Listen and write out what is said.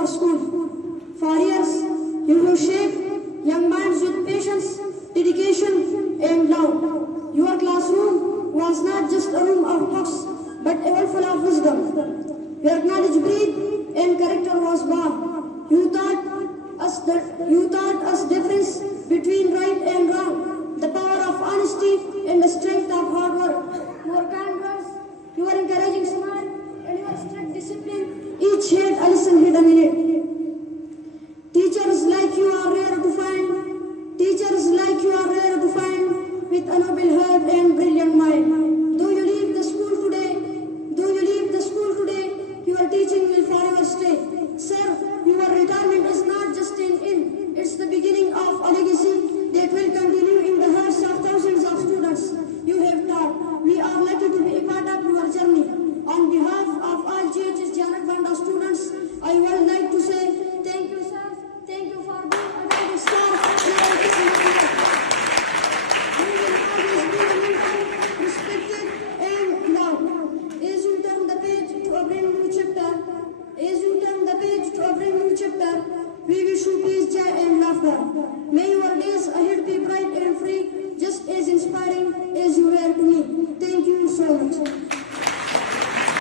our school. For years, you have shaped young minds with patience, dedication, and love. Your classroom was not just a room of books, but a well full of wisdom. Where knowledge breathed and character was born. You taught us difference between right and wrong, the power of honesty and the strength of hard work. Your kind words, your encouraging smile, and your strict discipline each had a lesson hidden in it.